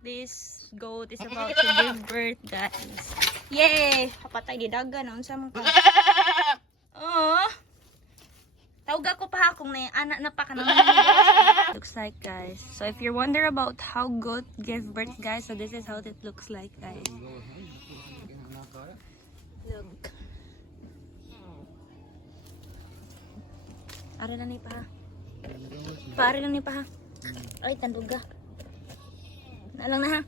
This goat is about to give birth, guys. Yay! Kapatay di dagan ang sa mga. Oh. Tawag ako pa kung na anak na pa kanang looks like, guys. So if you wonder about how goat give birth, guys, so this is how it looks like, guys. Look. Ari na ni pa. Pare na ni pa. Ay, tanduga. Nalang na ha.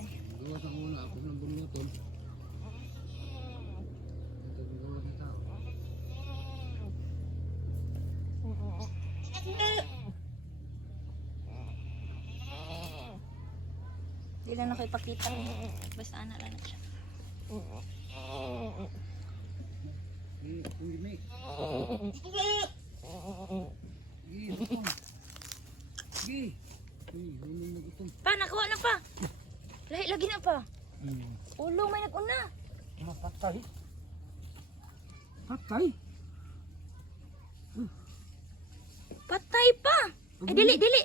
Ay. Di lang ako ipakita. Basta anak lang na siya. Pa, nakuha na pa. Lahi lagi na pa. Ulo, may nag-una. Patay. Patay? Patay pa. Ay, dili, dili.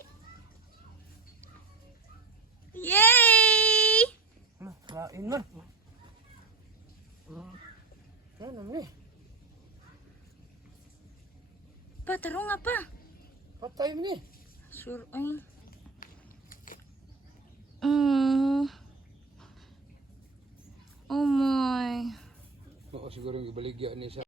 Yay! Kain man. Yan naman eh. Pa, taro nga pa. Patay man eh. Sure, ay. Oh my. Oo, siguro yung ibaligya ni sa